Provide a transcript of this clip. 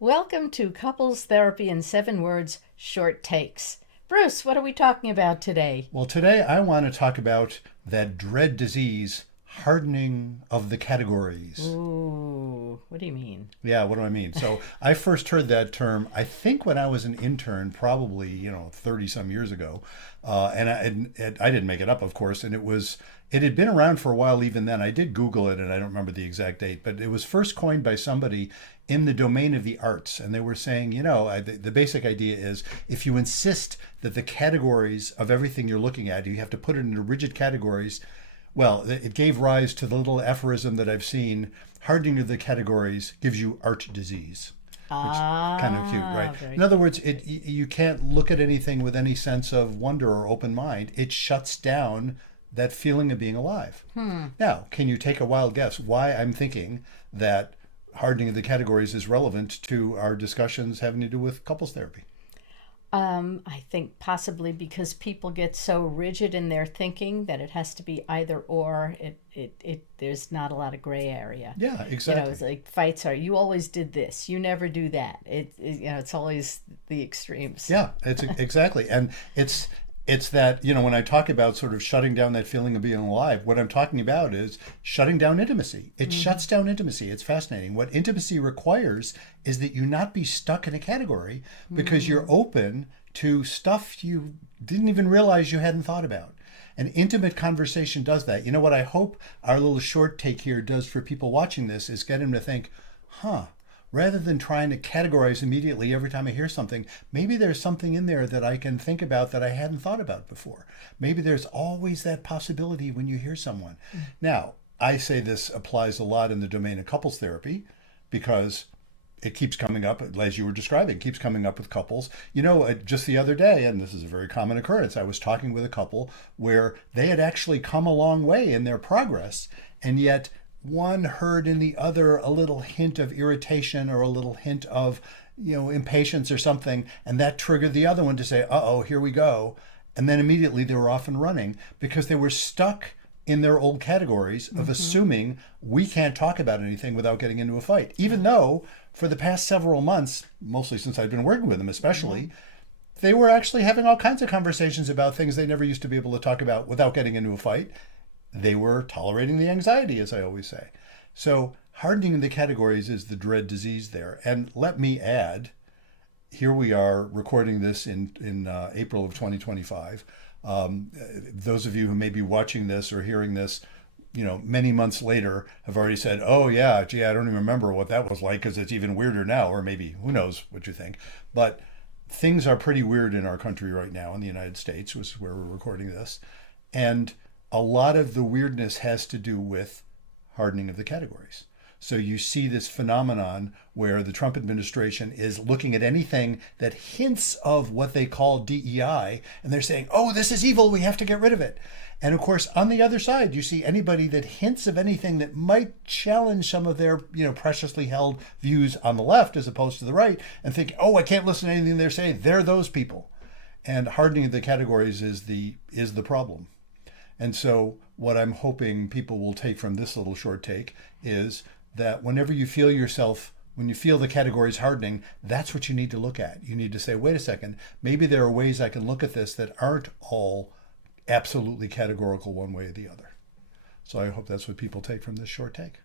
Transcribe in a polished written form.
Welcome to Couples Therapy in 7 Words Short Takes. Bruce, what are we talking about today? Well, today I want to talk about that dread disease, hardening of the categories. Ooh, what do you mean? Yeah, what do I mean? So I first heard that term, I think when I was an intern, probably, 30 some years ago. And I didn't make it up, of course. It had been around for a while even then. I did Google it and I don't remember the exact date, but it was first coined by somebody in the domain of the arts. And they were saying, the basic idea is if you insist that the categories of everything you're looking at, you have to put it into rigid categories. Well, it gave rise to the little aphorism that I've seen: hardening of the categories gives you art disease, which is kind of cute, right? Very In other good. words, you can't look at anything with any sense of wonder or open mind. It shuts down that feeling of being alive. Now, can you take a wild guess why I'm thinking that hardening of the categories is relevant to our discussions having to do with couples therapy? I think possibly because people get so rigid in their thinking that it has to be either or. There's not a lot of gray area. Yeah, It's exactly. like fights are, you always did this, you never do that. It's always the extremes. Yeah, it's exactly. And it's that, when I talk about sort of shutting down that feeling of being alive, what I'm talking about is shutting down intimacy. It shuts down intimacy. It's fascinating. What intimacy requires is that you not be stuck in a category because you're open to stuff you didn't even realize you hadn't thought about. An intimate conversation does that. You know what I hope our little short take here does for people watching this is get them to think, huh, rather than trying to categorize immediately every time I hear something, maybe there's something in there that I can think about that I hadn't thought about before. Maybe there's always that possibility when you hear someone. Now, I say this applies a lot in the domain of couples therapy because it keeps coming up, as you were describing, keeps coming up with couples. Just the other day, and this is a very common occurrence, I was talking with a couple where they had actually come a long way in their progress, and yet one heard in the other a little hint of irritation or a little hint of, impatience or something, and that triggered the other one to say, uh-oh, here we go. And then immediately they were off and running because they were stuck in their old categories of assuming we can't talk about anything without getting into a fight. Even though for the past several months, mostly since I've been working with them especially, they were actually having all kinds of conversations about things they never used to be able to talk about without getting into a fight. They were tolerating the anxiety, as I always say. So hardening the categories is the dread disease there. And let me add, here we are recording this in April of 2025. Those of you who may be watching this or hearing this, many months later have already said, oh, yeah, gee, I don't even remember what that was like because it's even weirder now, or maybe who knows what you think. But things are pretty weird in our country right now, in the United States, which is where we're recording this. And a lot of the weirdness has to do with hardening of the categories. So you see this phenomenon where the Trump administration is looking at anything that hints of what they call DEI, and they're saying, oh, this is evil, we have to get rid of it. And of course, on the other side, you see anybody that hints of anything that might challenge some of their, preciously held views on the left as opposed to the right, and think, oh, I can't listen to anything they're saying. They're those people. And hardening of the categories is the problem. And so, what I'm hoping people will take from this little short take is that whenever you feel yourself, when you feel the categories hardening, that's what you need to look at. You need to say, wait a second, maybe there are ways I can look at this that aren't all absolutely categorical one way or the other. So, I hope that's what people take from this short take.